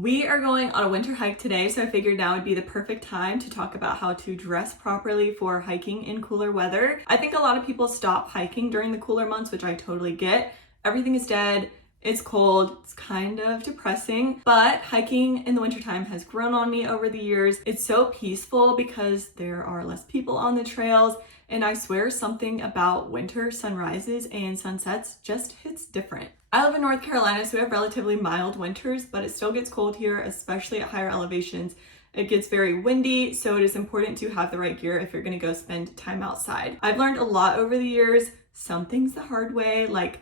We are going on a winter hike today, so I figured now would be the perfect time to talk about how to dress properly for hiking in cooler weather. I think a lot of people stop hiking during the cooler months, which I totally get. Everything is dead, it's cold, it's kind of depressing, but hiking in the wintertime has grown on me over the years. It's so peaceful because there are less people on the trails, and I swear something about winter sunrises and sunsets just hits different. I live in North Carolina, so we have relatively mild winters, but it still gets cold here, especially at higher elevations. It gets very windy, so it is important to have the right gear if you're gonna go spend time outside. I've learned a lot over the years, some things the hard way, like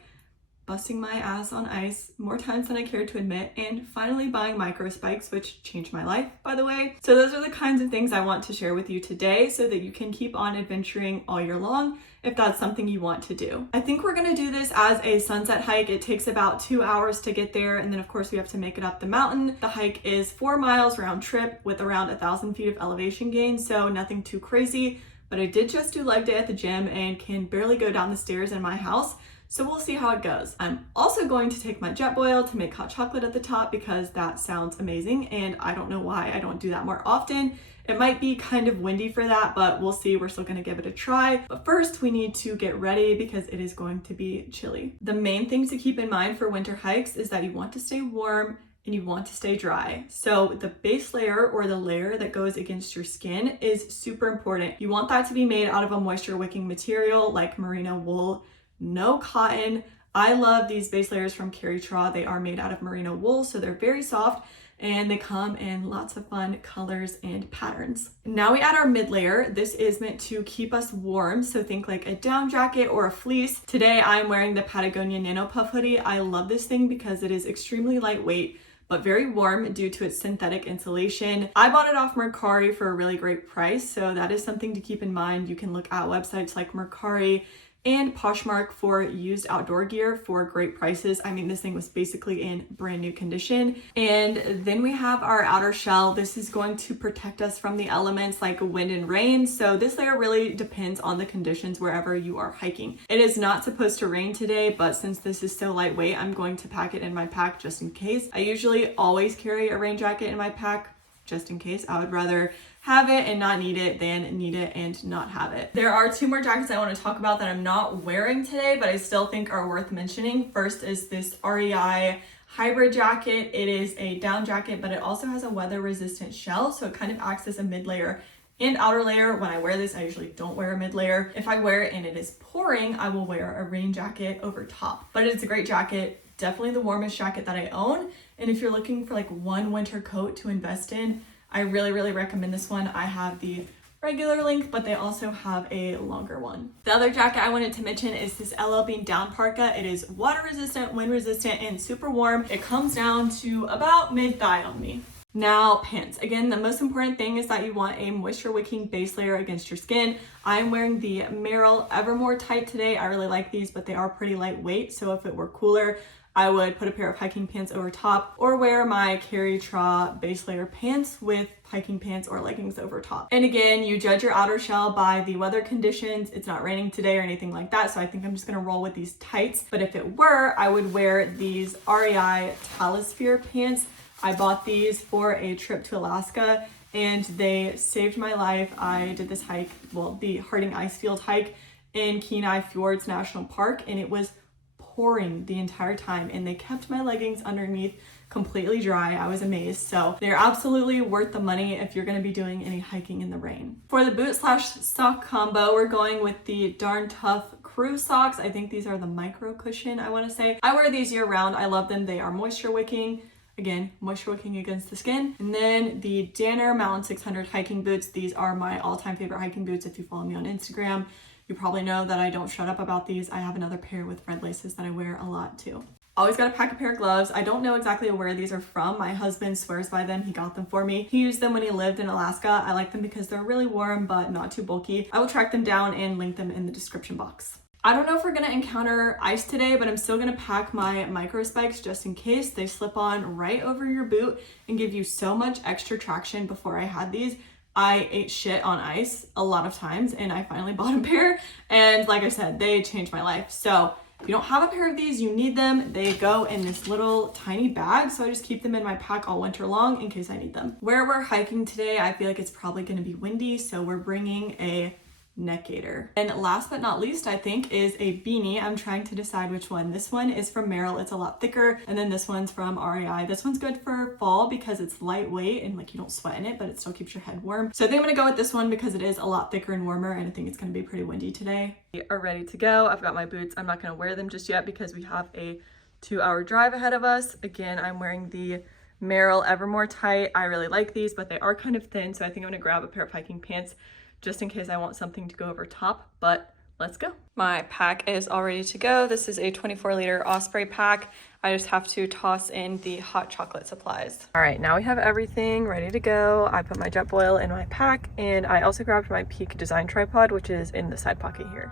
busting my ass on ice more times than I care to admit, and finally buying micro spikes, which changed my life, by the way. So those are the kinds of things I want to share with you today so that you can keep on adventuring all year long if that's something you want to do. I think we're gonna do this as a sunset hike. It takes about 2 hours to get there, and then of course we have to make it up the mountain. The hike is 4 miles round trip with around 1,000 feet of elevation gain, so nothing too crazy, but I did just do leg day at the gym and can barely go down the stairs in my house. So we'll see how it goes. I'm also going to take my Jetboil to make hot chocolate at the top because that sounds amazing, and I don't know why I don't do that more often. It might be kind of windy for that, but we'll see. We're still gonna give it a try. But first we need to get ready because it is going to be chilly. The main things to keep in mind for winter hikes is that you want to stay warm and you want to stay dry. So the base layer, or the layer that goes against your skin, is super important. You want that to be made out of a moisture wicking material like merino wool. No cotton. I love these base layers from Carry Traw. They are made out of merino wool, so they're very soft and they come in lots of fun colors and patterns. Now we add our mid layer. This is meant to keep us warm, so think like a down jacket or a fleece. Today I'm wearing the Patagonia Nano Puff hoodie. I love this thing because it is extremely lightweight but very warm due to its synthetic insulation. I bought it off Mercari for a really great price, so that is something to keep in mind. You can look at websites like Mercari and Poshmark for used outdoor gear for great prices. I mean, this thing was basically in brand new condition. And then we have our outer shell. This is going to protect us from the elements like wind and rain. So this layer really depends on the conditions wherever you are hiking. It is not supposed to rain today, but since this is so lightweight, I'm going to pack it in my pack just in case. I usually always carry a rain jacket in my pack just in case. I would rather have it and not need it than need it and not have it. There are 2 more jackets I want to talk about that I'm not wearing today, but I still think are worth mentioning. First is this REI hybrid jacket. It is a down jacket, but it also has a weather resistant shell, so it kind of acts as a mid layer and outer layer. When I wear this, I usually don't wear a mid layer. If I wear it and it is pouring, I will wear a rain jacket over top. But it's a great jacket, definitely the warmest jacket that I own. And if you're looking for like one winter coat to invest in, I really recommend this one. I have the regular length, but they also have a longer one. The other jacket I wanted to mention is this LL Bean down parka. It is water resistant, wind resistant, and super warm. It comes down to about mid-thigh on me. Now, pants. Again, the most important thing is that you want a moisture wicking base layer against your skin. I'm wearing the Merrell Evermore Tight today. I really like these, but they are pretty lightweight, so if it were cooler, I would put a pair of hiking pants over top or wear my Carry Traw base layer pants with hiking pants or leggings over top. And again, you judge your outer shell by the weather conditions. It's not raining today or anything like that, so I think I'm just gonna roll with these tights. But if it were, I would wear these REI Talisphere pants. I bought these for a trip to Alaska and they saved my life. I did this hike, well, the Harding Icefield hike in Kenai Fjords National Park, and it was pouring the entire time, and they kept my leggings underneath completely dry. I was amazed. So they're absolutely worth the money if you're going to be doing any hiking in the rain. For the boot slash sock combo, we're going with the Darn Tough Crew socks. I think these are the micro cushion, I want to say. I wear these year round. I love them. They are moisture wicking. Again, moisture wicking against the skin. And then the Danner Mountain 600 hiking boots. These are my all-time favorite hiking boots. If you follow me on Instagram, you probably know that I don't shut up about these. I have another pair with red laces that I wear a lot too. Always gotta pack a pair of gloves. I don't know exactly where these are from. My husband swears by them. He got them for me. He used them when he lived in Alaska. I like them because they're really warm but not too bulky. I will track them down and link them in the description box. I don't know if we're gonna encounter ice today, but I'm still gonna pack my micro spikes just in case. They slip on right over your boot and give you so much extra traction. Before I had these, I ate shit on ice a lot of times and I finally bought a pair. And like I said, they changed my life. So If you don't have a pair of these, you need them. They go in this little tiny bag, so I just keep them in my pack all winter long in case I need them. Where we're hiking today, I feel like it's probably gonna be windy, so we're bringing a neck gaiter. And last but not least, I think, is a beanie. I'm trying to decide which one. This one is from Merrell. It's a lot thicker. And then this one's from REI. This one's good for fall because it's lightweight and like you don't sweat in it, but it still keeps your head warm. So I think I'm gonna go with this one because it is a lot thicker and warmer, and I think it's gonna be pretty windy today. We are ready to go. I've got my boots. I'm not gonna wear them just yet because we have a 2-hour drive ahead of us. Again, I'm wearing the Merrell Evermore tight. I really like these, but they are kind of thin. So I think I'm gonna grab a pair of hiking pants just in case I want something to go over top, but let's go. My pack is all ready to go. This is a 24-liter Osprey pack. I just have to toss in the hot chocolate supplies. All right, now we have everything ready to go. I put my jet boil in my pack, and I also grabbed my Peak design tripod, which is in the side pocket here.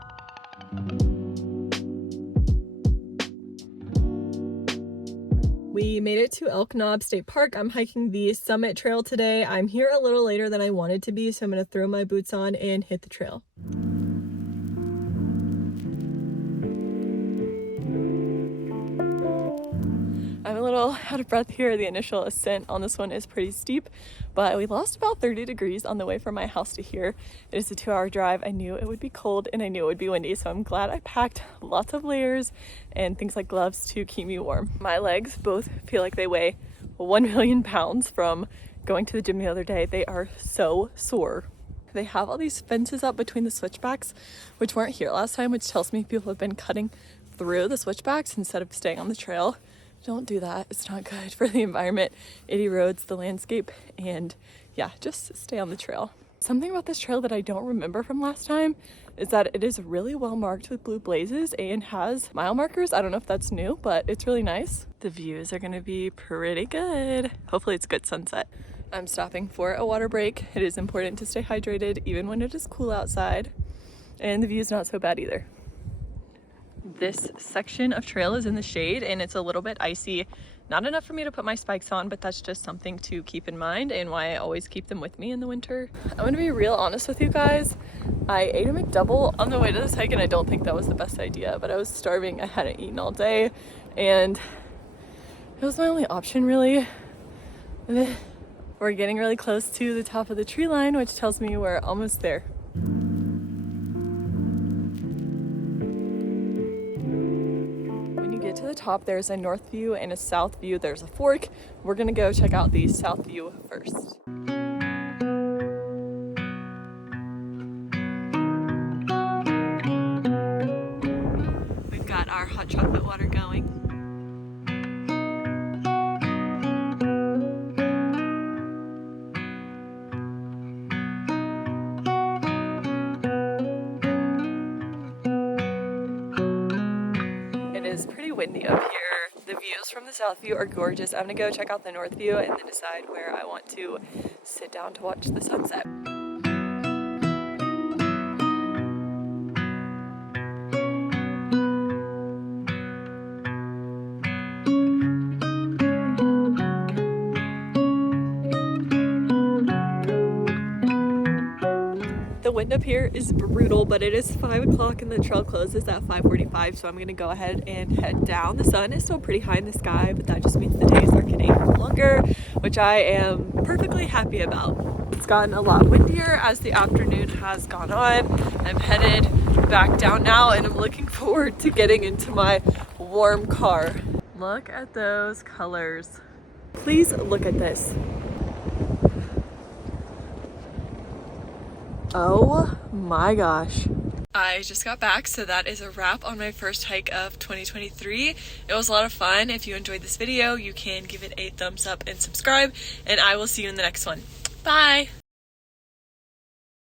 We made it to Elk Knob State Park. I'm hiking the Summit Trail today. I'm here a little later than I wanted to be, so I'm gonna throw my boots on and hit the trail. I'm a little out of breath here. The initial ascent on this one is pretty steep, but we lost about 30 degrees on the way from my house to here. It is a 2-hour drive. I knew it would be cold and I knew it would be windy, so I'm glad I packed lots of layers and things like gloves to keep me warm. My legs both feel like they weigh 1 million pounds from going to the gym the other day. They are so sore. They have all these fences up between the switchbacks, which weren't here last time, which tells me people have been cutting through the switchbacks instead of staying on the trail. Don't do that. It's not good for the environment. It erodes the landscape, and yeah, just stay on the trail. Something about this trail that I don't remember from last time is that it is really well marked with blue blazes and has mile markers. I don't know if that's new, but it's really nice. The views are gonna be pretty good. Hopefully it's a good sunset. I'm stopping for a water break. It is important to stay hydrated even when it is cool outside, and the view is not so bad either. This section of trail is in the shade and it's a little bit icy. Not enough for me to put my spikes on, but that's just something to keep in mind and why I always keep them with me in the winter. I'm gonna be real honest with you guys. I ate a McDouble on the way to this hike and I don't think that was the best idea, but I was starving. I hadn't eaten all day and it was my only option really. We're getting really close to the top of the tree line, which tells me we're almost there. To the top, there's a north view and a south view. There's a fork. We're gonna go check out the south view first. We've got our hot chocolate water going. Pretty windy up here. The views from the south view are gorgeous. I'm gonna go check out the north view and then decide where I want to sit down to watch the sunset. The wind up here is brutal, but it is 5 o'clock and the trail closes at 5:45, so I'm gonna go ahead and head down. The sun is still pretty high in the sky, but that just means the days are getting longer, which I am perfectly happy about. It's gotten a lot windier as the afternoon has gone on. I'm headed back down now and I'm looking forward to getting into my warm car. Look at those colors. Please look at this. Oh my gosh. I just got back, so that is a wrap on my first hike of 2023. It was a lot of fun. If you enjoyed this video, you can give it a thumbs up and subscribe, and I will see you in the next one. Bye!